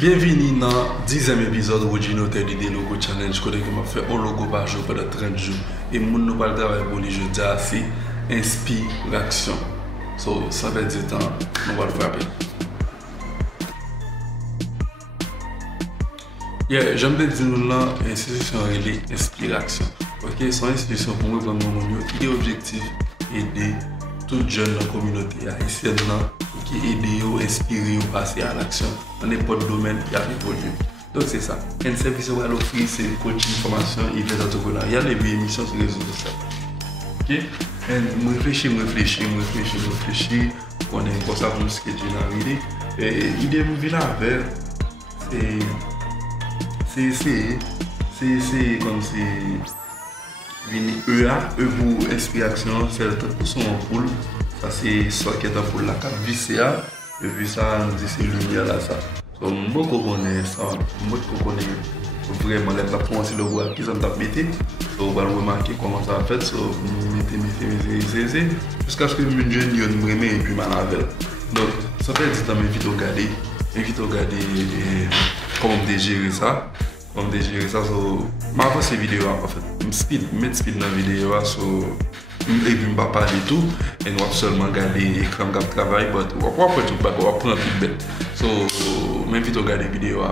Bienvenue dans le 10e épisode de Rodinoter de Logo Challenge. Je connais que je fais un logo par jour pendant 30 jours. Et mon nouvel travail pour les jeux, c'est inspiration. So, ça fait du temps, on va le frapper. J'aime bien dire que l'institution est l'inspiration. Ok, son institution pour moi, qui est objectif aider toute jeune dans la communauté haïtienne qui aider ou inspirer ou passer à l'action dans n'importe quel domaine qui a évolué. Donc c'est ça. Un service va l'offrir, c'est coaching, formation, event entrepreneurial et puis émission sur les réseaux sociaux. Ok? Et je réfléchis. On est comme ça pour nous sketcher dans l'idée. Et l'idée que je vis là avec, c'est comme si E pour inspiration, c'est le 30% en poule. Ça c'est soit qui est en poule la carte VCA, et puis ça nous dit c'est lumière là ça. Donc moi je connais ça, moi je connais vraiment les plateformes c'est le bois qui sont tapés. Donc on va remarquer comment ça a fait, so mettez jusqu'à ce que une jeune me remet et puis mal avec. Donc ça fait du temps m'invite à regarder comment gérer ça. Comme gérer ça, je vais faire ces vidéos en fait. Mettre speed dans la vidéo, et puis je ne vais pas parler de tout. Et nous allons seulement regarder l'écran de travail, mais on va prendre tout, on va prendre tout bête. So, m'invite à regarder la vidéo.